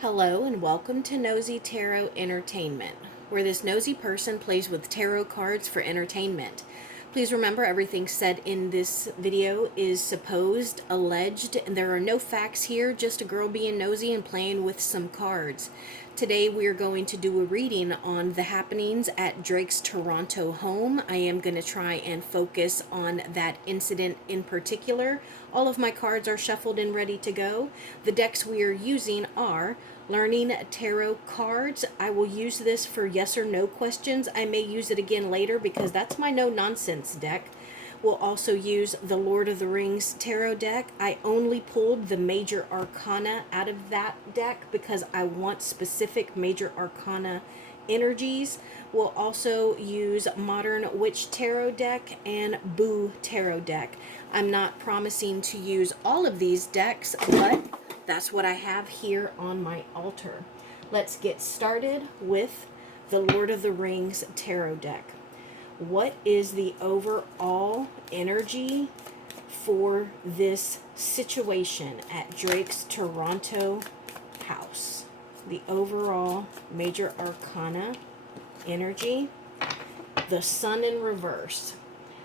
Hello and welcome to Nosy Tarot Entertainment, where this nosy person plays with tarot cards for entertainment. Please remember everything said in this video is supposed, alleged, and there are no facts here, just a girl being nosy and playing with some cards. Today we are going to do a reading on the happenings at Drake's Toronto home. I am going to try and focus on that incident in particular. All of my cards are shuffled and ready to go. The decks we are using are Learning Tarot cards. I will use this for yes or no questions. I may use it again later because that's my no nonsense deck. We'll also use the Lord of the Rings tarot deck. I only pulled the major arcana out of that deck because I want specific major arcana energies. We'll also use Modern Witch tarot deck and Boo tarot deck. I'm not promising to use all of these decks, but that's what I have here on my altar. Let's get started with the Lord of the Rings tarot deck. What is the overall energy for this situation at Drake's Toronto house? The overall major arcana energy. The Sun in reverse.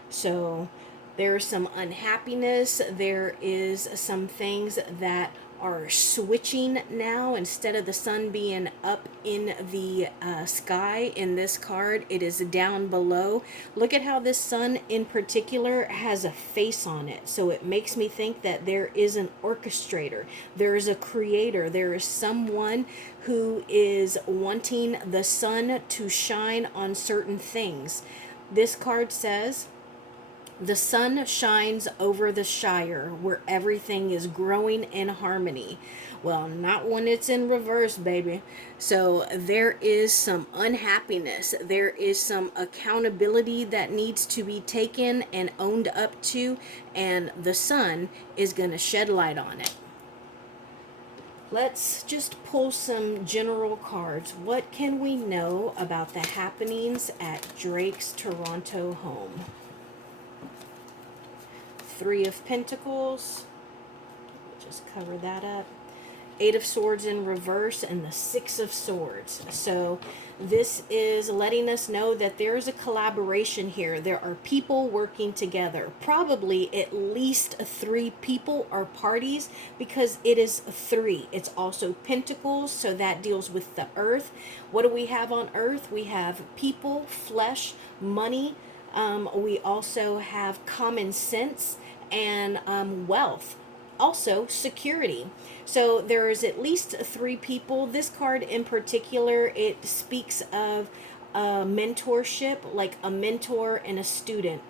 So there's some unhappiness. There is some things that are switching now. Instead of the sun being up in the sky in this card, it is down below. Look at how this sun in particular has a face on it. So it makes me think that there is an orchestrator. There is a creator. There is someone who is wanting the sun to shine on certain things. This card says, the sun shines over the Shire where everything is growing in harmony. Well, not when it's in reverse, baby. So there is some unhappiness. There is some accountability that needs to be taken and owned up to, and the sun is going to shed light on it. Let's just pull some general cards. What can we know about the happenings at Drake's Toronto home? Three of Pentacles, just cover that up. Eight of Swords in reverse and the Six of Swords. So this is letting us know that there is a collaboration here. There are people working together. Probably at least three people or parties because it is three. It's also Pentacles, so that deals with the earth. What do we have on earth? We have people, flesh, money. We also have common sense and wealth. Also security. So there is at least three people. This card in particular, it speaks of mentorship, like a mentor and a student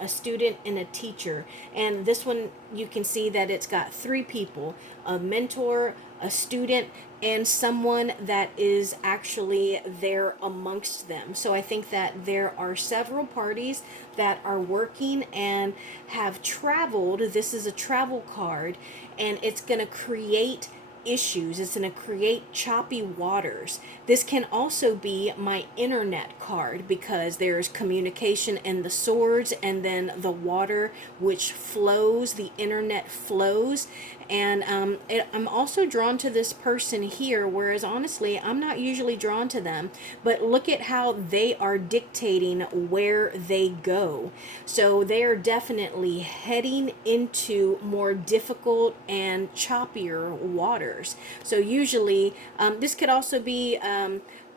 and a teacher. And this one, you can see that it's got three people: a mentor, a student, and someone that is actually there amongst them. So I think that there are several parties that are working and have traveled. This is a travel card, and it's going to create issues. It's going to create choppy waters. This can also be my internet card because there's communication in the swords and then the water which flows, the internet flows. And I'm also drawn to this person here, whereas honestly, I'm not usually drawn to them. But look at how they are dictating where they go. So they are definitely heading into more difficult and choppier waters. So usually, this could also be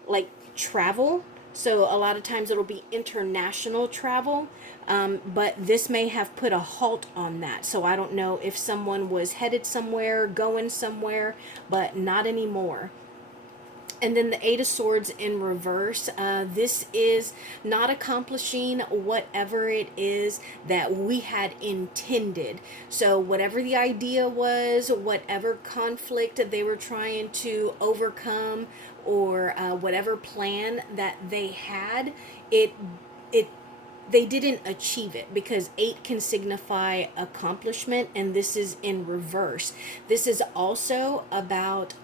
like travel. So a lot of times it'll be international travel, but this may have put a halt on that. So I don't know if someone was headed somewhere, going somewhere, but not anymore. And then the Eight of Swords in reverse. This is not accomplishing whatever it is that we had intended. So whatever the idea was, whatever conflict they were trying to overcome, or whatever plan that they had, they didn't achieve it, because 8 can signify accomplishment, and this is in reverse. This is also about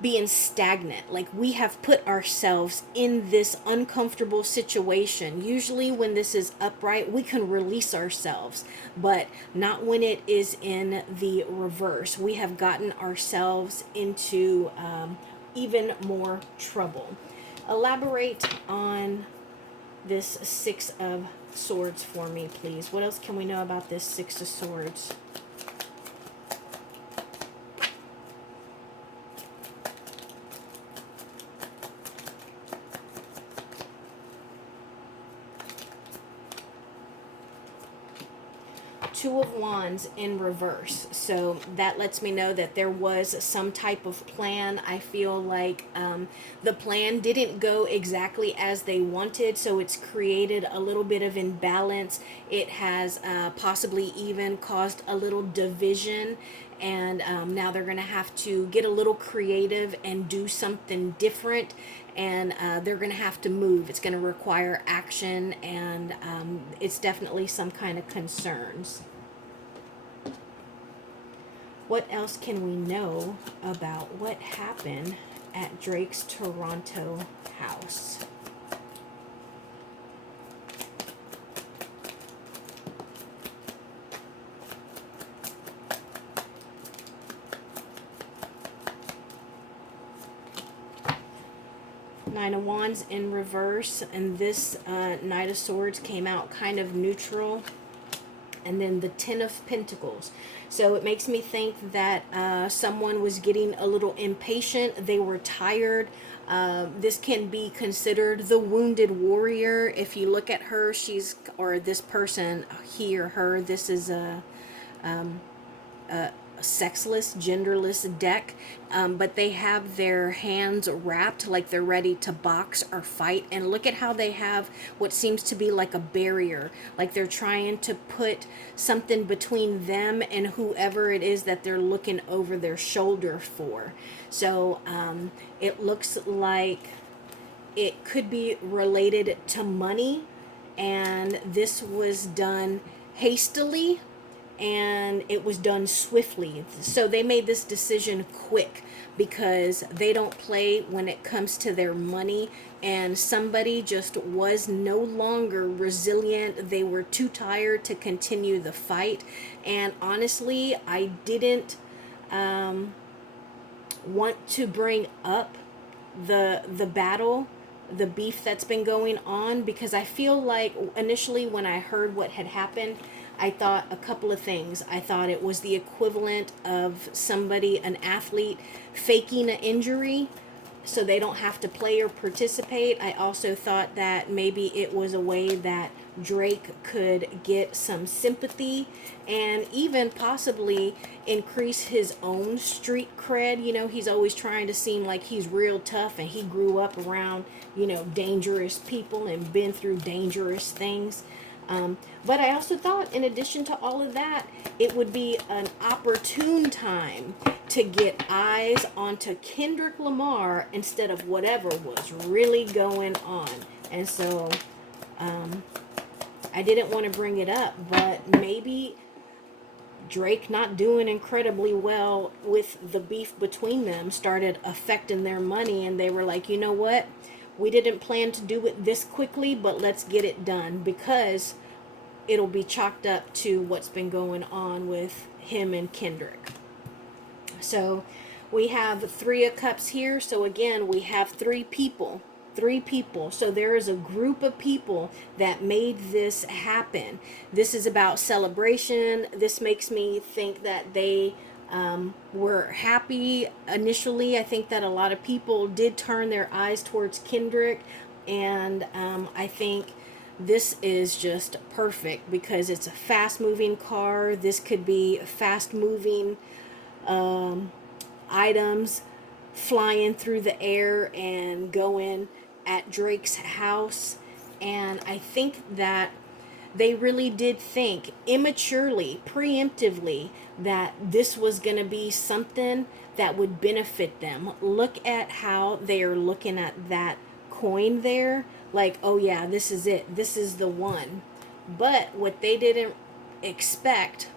being stagnant. Like, we have put ourselves in this uncomfortable situation. Usually when this is upright, we can release ourselves, but not when it is in the reverse. We have gotten ourselves into even more trouble. Elaborate on this Six of Swords for me, please. What else can we know about this Six of Swords? Two of Wands in reverse. So that lets me know that there was some type of plan. I feel like the plan didn't go exactly as they wanted, so it's created a little bit of imbalance. It has possibly even caused a little division, and now they're going to have to get a little creative and do something different, and they're going to have to move. It's going to require action, and it's definitely some kind of concerns. What else can we know about what happened at Drake's Toronto house? Nine of Wands in reverse, and this Knight of Swords came out kind of neutral. And then the Ten of Pentacles. So it makes me think that someone was getting a little impatient. They were tired. This can be considered the wounded warrior. If you look at her, or this person, he or her, this is a sexless, genderless deck, but they have their hands wrapped like they're ready to box or fight. And look at how they have what seems to be like a barrier, like they're trying to put something between them and whoever it is that they're looking over their shoulder for. So it looks like it could be related to money, and this was done hastily, and it was done swiftly. So they made this decision quick because they don't play when it comes to their money, and somebody just was no longer resilient. They were too tired to continue the fight. And honestly, I didn't want to bring up the battle, the beef that's been going on, because I feel like initially when I heard what had happened, I thought a couple of things. I thought it was the equivalent of somebody, an athlete, faking an injury so they don't have to play or participate. I also thought that maybe it was a way that Drake could get some sympathy and even possibly increase his own street cred. You know, he's always trying to seem like he's real tough, and he grew up around, you know, dangerous people and been through dangerous things. But I also thought, in addition to all of that, it would be an opportune time to get eyes onto Kendrick Lamar instead of whatever was really going on. And so I didn't want to bring it up, but maybe Drake not doing incredibly well with the beef between them started affecting their money, and they were like, you know what? We didn't plan to do it this quickly, but let's get it done, because it'll be chalked up to what's been going on with him and Kendrick. So we have Three of Cups here. So again, we have three people. So there is a group of people that made this happen. This is about celebration. This makes me think that they were happy initially. I think that a lot of people did turn their eyes towards Kendrick, and I think this is just perfect because it's a fast moving car. This could be fast moving items flying through the air and going at Drake's house. And I think that they really did think immaturely, preemptively, that this was going to be something that would benefit them. Look at how they are looking at that coin there. Like, oh yeah, this is it. This is the one. But what they didn't expect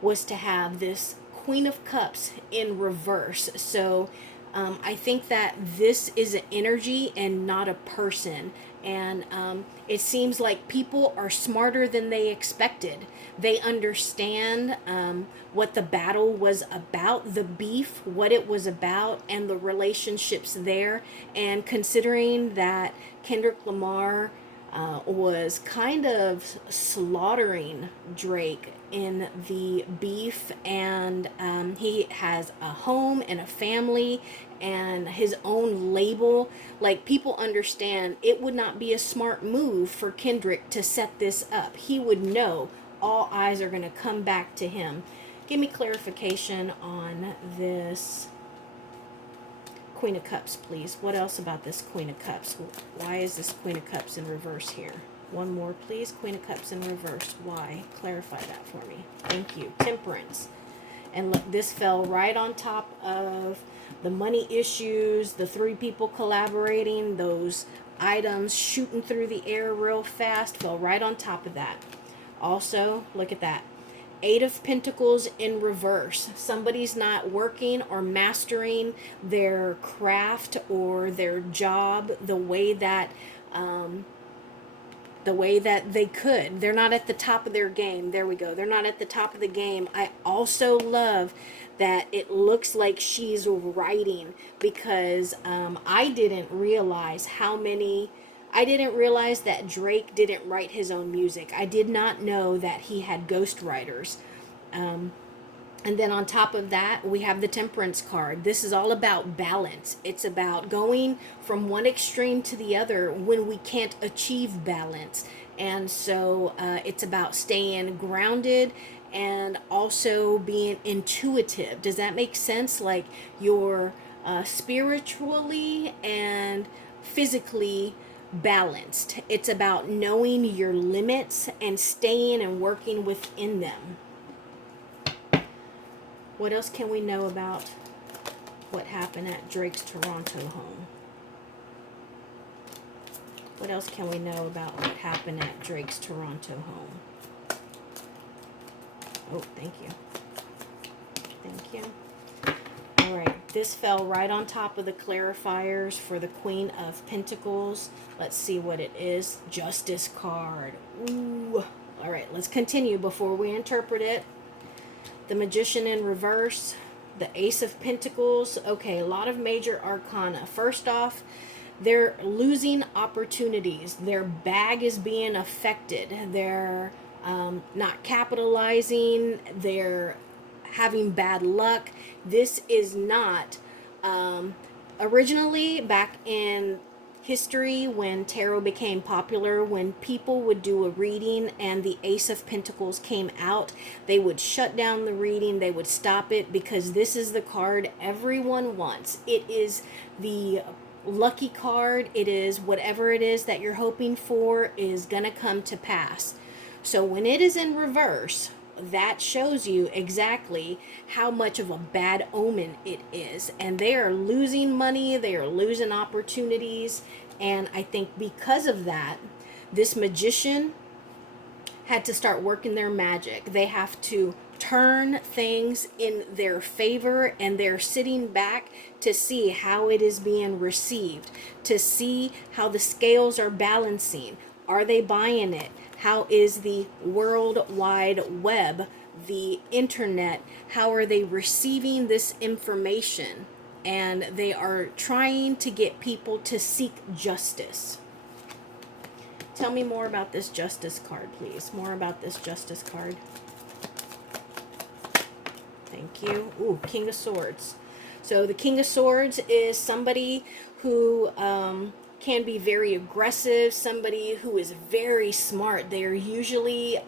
was to have this Queen of Cups in reverse. So I think that this is an energy and not a person. And it seems like people are smarter than they expected. They understand what the battle was about, the beef, what it was about, and the relationships there. And considering that Kendrick Lamar was kind of slaughtering Drake in the beef, and he has a home and a family and his own label. Like, people understand it would not be a smart move for Kendrick to set this up. He would know all eyes are going to come back to him. Give me clarification on this Queen of Cups, please. What else about this Queen of Cups? Why is this Queen of Cups in reverse here? One more, please. Queen of Cups in reverse. Why? Clarify that for me. Thank you. Temperance. And look, this fell right on top of the money issues, the three people collaborating, those items shooting through the air real fast, fell right on top of that. Also, look at that. Eight of Pentacles in reverse. Somebody's not working or mastering their craft or their job the way that they could. They're not at the top of their game. There we go. They're not at the top of the game. I also love that it looks like she's writing, because I didn't realize that Drake didn't write his own music. I did not know that he had ghostwriters. And then on top of that, we have the Temperance card. This is all about balance. It's about going from one extreme to the other when we can't achieve balance. And so it's about staying grounded and also being intuitive. Does that make sense? Like, you're spiritually and physically balanced. It's about knowing your limits and staying and working within them. What else can we know about what happened at Drake's Toronto home? What else can we know about what happened at Drake's Toronto home? Oh, thank you. Thank you. All right, this fell right on top of the clarifiers for the Queen of Pentacles. Let's see what it is. Justice card. Ooh. All right, let's continue before we interpret it. The Magician in reverse, the Ace of Pentacles. Okay, a lot of major arcana. First off, they're losing opportunities. Their bag is being affected. They're not capitalizing. They're having bad luck. This is not originally, back in history, when tarot became popular, when people would do a reading and the Ace of Pentacles came out, they would shut down the reading, they would stop it, because this is the card everyone wants. It is the lucky card. It is whatever it is that you're hoping for is gonna come to pass. So when it is in reverse, that shows you exactly how much of a bad omen it is. And they are losing money, they are losing opportunities. And I think because of that, this Magician had to start working their magic. They have to turn things in their favor, and they're sitting back to see how it is being received, to see how the scales are balancing. Are they buying it? How is the World Wide Web, the internet, how are they receiving this information? And they are trying to get people to seek justice. Tell me more about this Justice card, please. More about this Justice card. Thank you. Ooh, King of Swords. So the King of Swords is somebody who can be very aggressive, somebody who is very smart. They are usually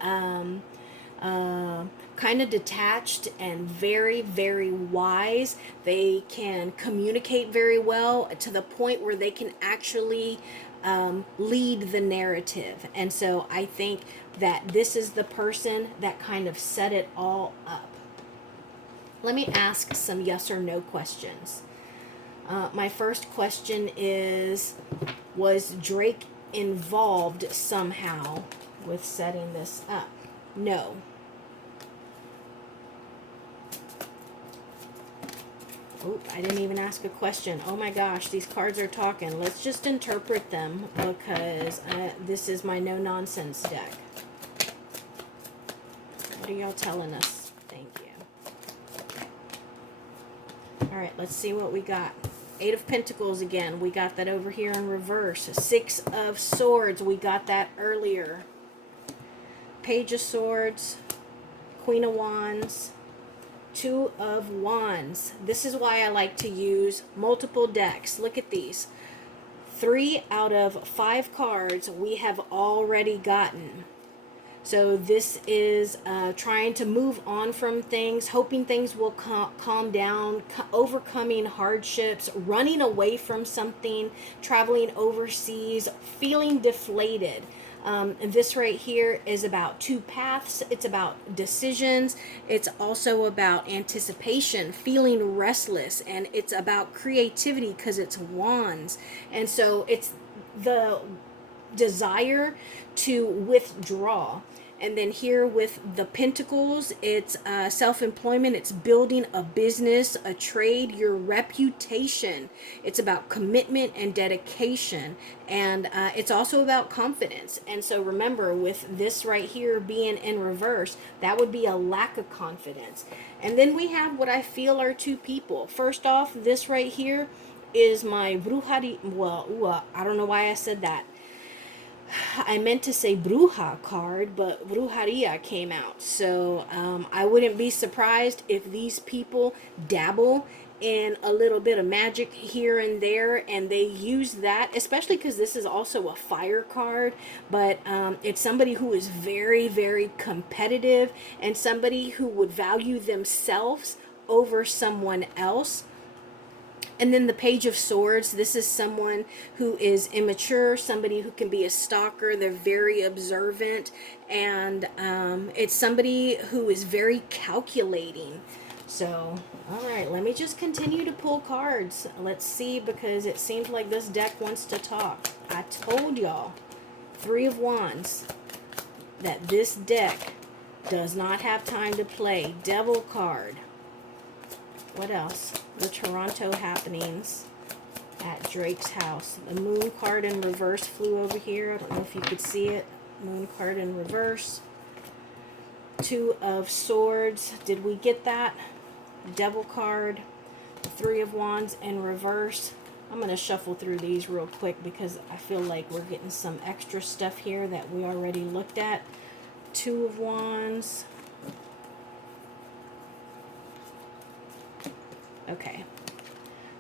kind of detached and very, very wise. They can communicate very well to the point where they can actually lead the narrative. And so I think that this is the person that kind of set it all up. Let me ask some yes or no questions. My first question is, was Drake involved somehow with setting this up? No. Oh, I didn't even ask a question. Oh my gosh, these cards are talking. Let's just interpret them because this is my no-nonsense deck. What are y'all telling us? Thank you. All right, let's see what we got. Eight of Pentacles again. We got that over here in reverse. Six of Swords. We got that earlier. Page of Swords. Queen of Wands. Two of Wands. This is why I like to use multiple decks. Look at these. 3 out of 5 cards we have already gotten. So this is trying to move on from things, hoping things will calm down, overcoming hardships, running away from something, traveling overseas, feeling deflated. And this right here is about 2 paths. It's about decisions. It's also about anticipation, feeling restless, and it's about creativity because it's wands. And so it's the desire to withdraw. And then here with the Pentacles, it's self-employment. It's building a business, a trade, your reputation. It's about commitment and dedication. And it's also about confidence. And so remember, with this right here being in reverse, that would be a lack of confidence. And then we have what I feel are 2 people. First off, this right here is my brujeria. Well, I don't know why I said that. I meant to say Bruja card, but Brujeria came out. So I wouldn't be surprised if these people dabble in a little bit of magic here and there, and they use that, especially because this is also a fire card, but it's somebody who is very, very competitive and somebody who would value themselves over someone else. And then the Page of Swords, this is someone who is immature, somebody who can be a stalker. They're very observant, and it's somebody who is very calculating. So, all right, let me just continue to pull cards. Let's see, because it seems like this deck wants to talk. I told y'all, 3 of Wands, that this deck does not have time to play. Devil card. What else? The Toronto happenings at Drake's house. The Moon card in reverse flew over here. I don't know if you could see it. Moon card in reverse. 2 of Swords. Did we get that? Devil card. The 3 of Wands in reverse. I'm going to shuffle through these real quick because I feel like we're getting some extra stuff here that we already looked at. 2 of Wands. Okay,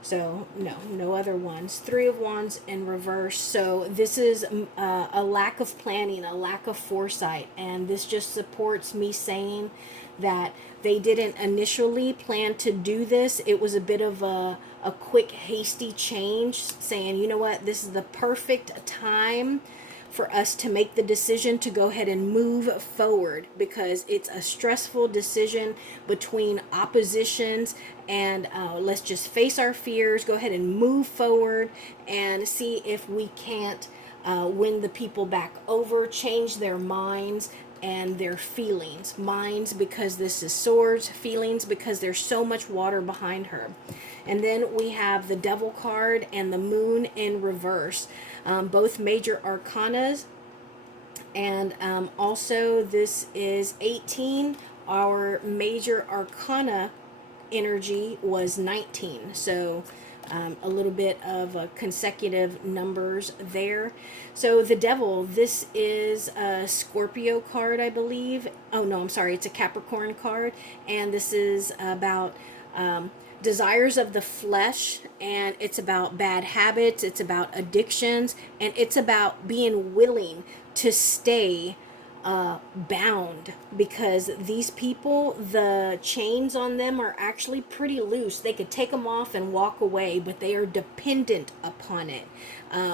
so no other ones. 3 of Wands in reverse. So this is a lack of planning, a lack of foresight, and this just supports me saying that they didn't initially plan to do this. It was a bit of a quick, hasty change, saying, you know what, this is the perfect time for us to make the decision to go ahead and move forward, because it's a stressful decision between oppositions, and let's just face our fears, go ahead and move forward and see if we can't win the people back over, change their minds and their feelings. Minds because this is swords, feelings because there's so much water behind her. And then we have the Devil card and the Moon in reverse. Both major arcanas, and also this is 18. Our major arcana energy was 19, so a little bit of consecutive numbers there. So the Devil, this is a Scorpio card, I believe. Oh no, I'm sorry, it's a Capricorn card, and this is about desires of the flesh, and it's about bad habits, it's about addictions, and it's about being willing to stay bound, because these people, the chains on them are actually pretty loose. They could take them off and walk away, but they are dependent upon it,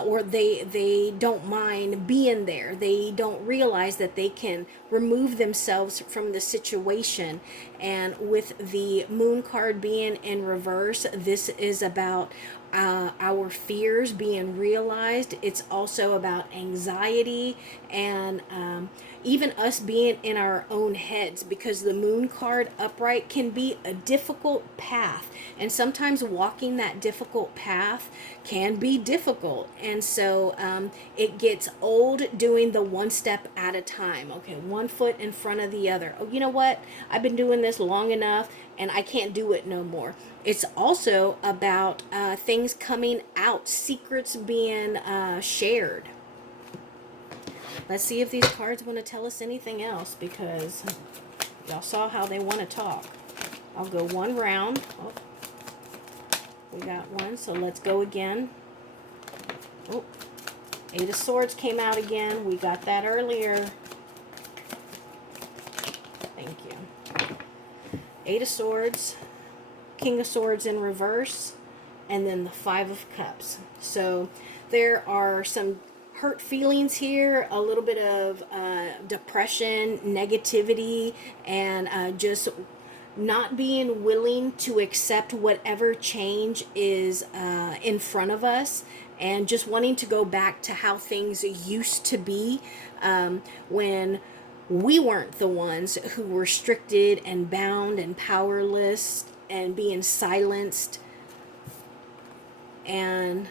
or they don't mind being there. They don't realize that they can remove themselves from the situation, And with the Moon card being in reverse, this is about our fears being realized. It's also about anxiety and even us being in our own heads, because the Moon card upright can be a difficult path, and sometimes walking that difficult path can be difficult. And so it gets old doing the one step at a time. Okay, one foot in front of the other. Oh, you know what? I've been doing this long enough and I can't do it no more. It's also about things coming out, secrets being shared. Let's see if these cards want to tell us anything else, because y'all saw how they want to talk. I'll go one round. Oh, we got one, so let's go again. Oh, Eight of Swords came out again. We got that earlier. Thank you. Eight of Swords, King of Swords in reverse, and then the Five of Cups. So there are some hurt feelings here, a little bit of depression, negativity, and just not being willing to accept whatever change is in front of us, and just wanting to go back to how things used to be when we weren't the ones who were restricted and bound and powerless and being silenced. And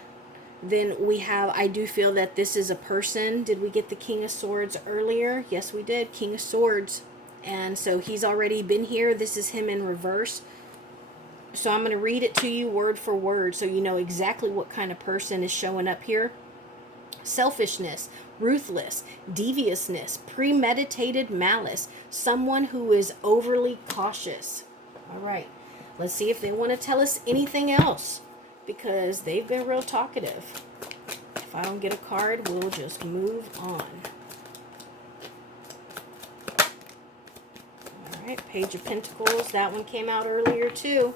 then we have, I do feel that this is a person. Did we get the King of Swords earlier? Yes, we did. King of Swords. And so he's already been here. This is him in reverse. So I'm going to read it to you word for word so you know exactly what kind of person is showing up here. Selfishness, ruthless, deviousness, premeditated malice, someone who is overly cautious. All right, let's see if they want to tell us anything else, because they've been real talkative. If I don't get a card, we'll just move on. All right, Page of Pentacles. That one came out earlier too.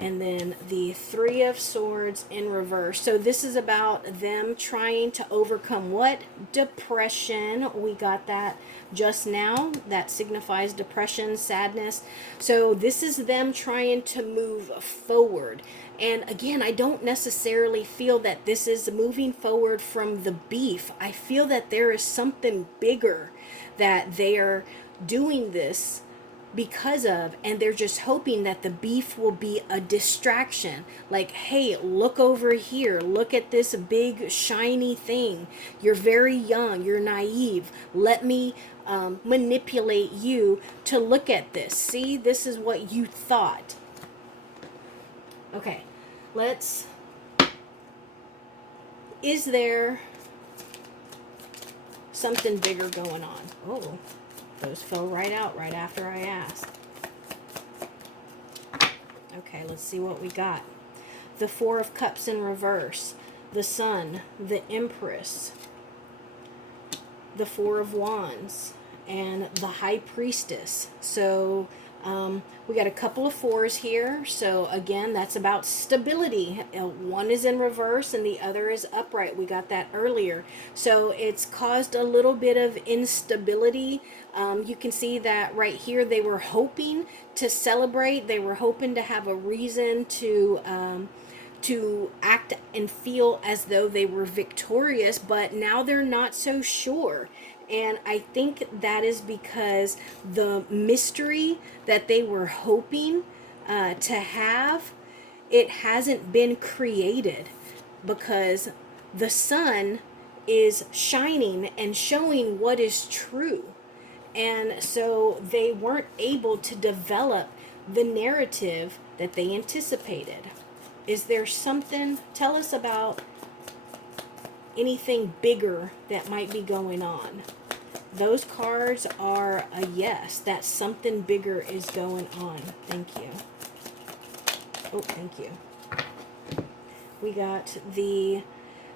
And then the Three of Swords in reverse. So this is about them trying to overcome what? Depression. We got that just now. That signifies depression, sadness. So this is them trying to move forward. And again, I don't necessarily feel that this is moving forward from the beef. I feel that there is something bigger that they are doing this because of, and they're just hoping that the beef will be a distraction. Like, hey, look over here, look at this big shiny thing. You're very young, you're naive, let me manipulate you to look at this. See, this is what you thought. Okay, let's, is there something bigger going on? Oh, those fell right out right after I asked. Okay, let's see what we got. The Four of Cups in reverse, the Sun, the Empress, the Four of Wands, and the High Priestess. So we got a couple of fours here. So again, that's about stability. One is in reverse and the other is upright. We got that earlier. So it's caused a little bit of instability. You can see that right here they were hoping to celebrate. They were hoping to have a reason to act and feel as though they were victorious, but now they're not so sure. And I think that is because the mystery that they were hoping to have, it hasn't been created, because the sun is shining and showing what is true. And so they weren't able to develop the narrative that they anticipated. Is there something, tell us about anything bigger that might be going on? Those cards are a yes, that something bigger is going on. Thank you. Oh, thank you. We got the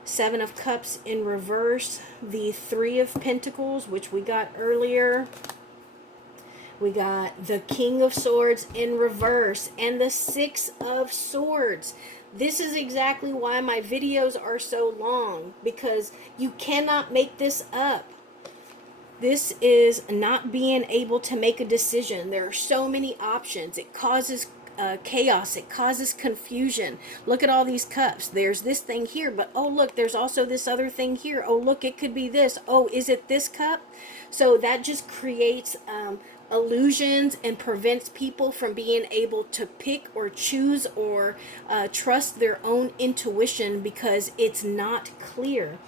Seven of Cups in reverse, the Three of Pentacles, which we got earlier. We got the King of Swords in reverse and the Six of Swords. This is exactly why my videos are so long, because you cannot make this up. This is not being able to make a decision. There are so many options. It causes chaos. It causes confusion. Look at all these cups. There's this thing here, but oh, look, there's also this other thing here. Oh, look, it could be this. Oh, is it this cup? So that just creates illusions and prevents people from being able to pick or choose or trust their own intuition because it's not clear.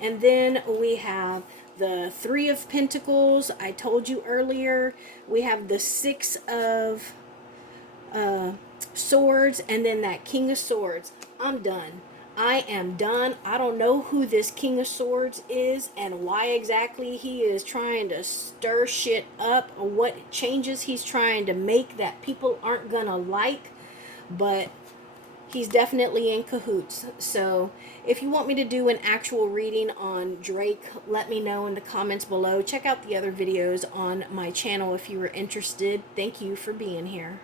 And then we have the Three of Pentacles. I told you earlier. We have the Six of Swords, and then that King of Swords. I'm done. I am done. I don't know who this King of Swords is and why exactly he is trying to stir shit up, or what changes he's trying to make that people aren't gonna like, but he's definitely in cahoots. So if you want me to do an actual reading on Drake, let me know in the comments below. Check out the other videos on my channel if you were interested. Thank you for being here.